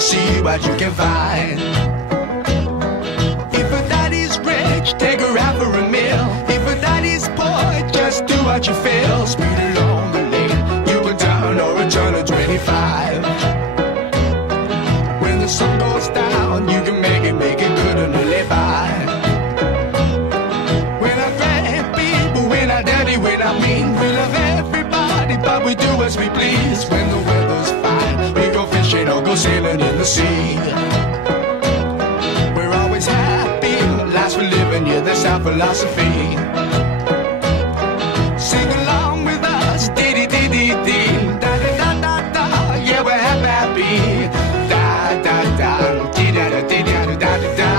and see what you can find. If a daddy's rich, take her out for a meal. If a daddy's poor, just do what you feel. Speed along the lane, you go down or a turn of 25. When the sun goes down, you can make it good and live by. We're not great people, we're not dirty, we're not mean. We love everybody, but we do as we please. When the weather's fine, we go fishing or go sailing in the sea. We're always happy, life's for living, yeah, that's our philosophy. Sing along with us, dee-dee-dee-dee-dee, da-da-da-da-da, yeah, we're happy, da-da-da, dee-da-da-dee-da-da-da-da.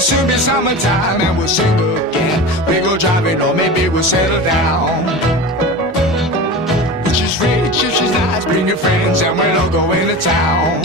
Soon be summertime and we'll sing again. We go driving or maybe we'll settle down. If she's rich, if she's nice, bring your friends and we'll all go into town.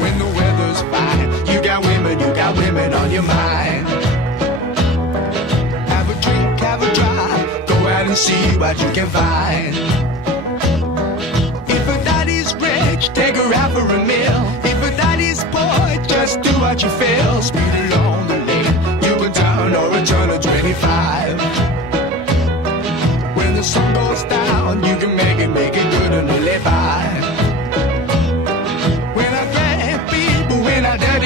When the weather's fine, you got women on your mind. Have a drink, have a drive, go out and see what you can find. If a daddy's rich, take her out for a meal. If a daddy's poor, just do what you feel. Speed along the lane, you go down or a turn of 25. When the sun goes down, you can make it good and live by.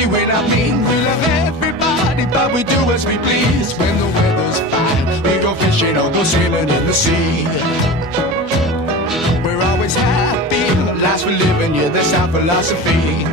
We're not mean, we love everybody, but we do as we please. When the weather's fine, we go fishing or go sailing in the sea. We're always happy, life's for living, yeah, that's our philosophy.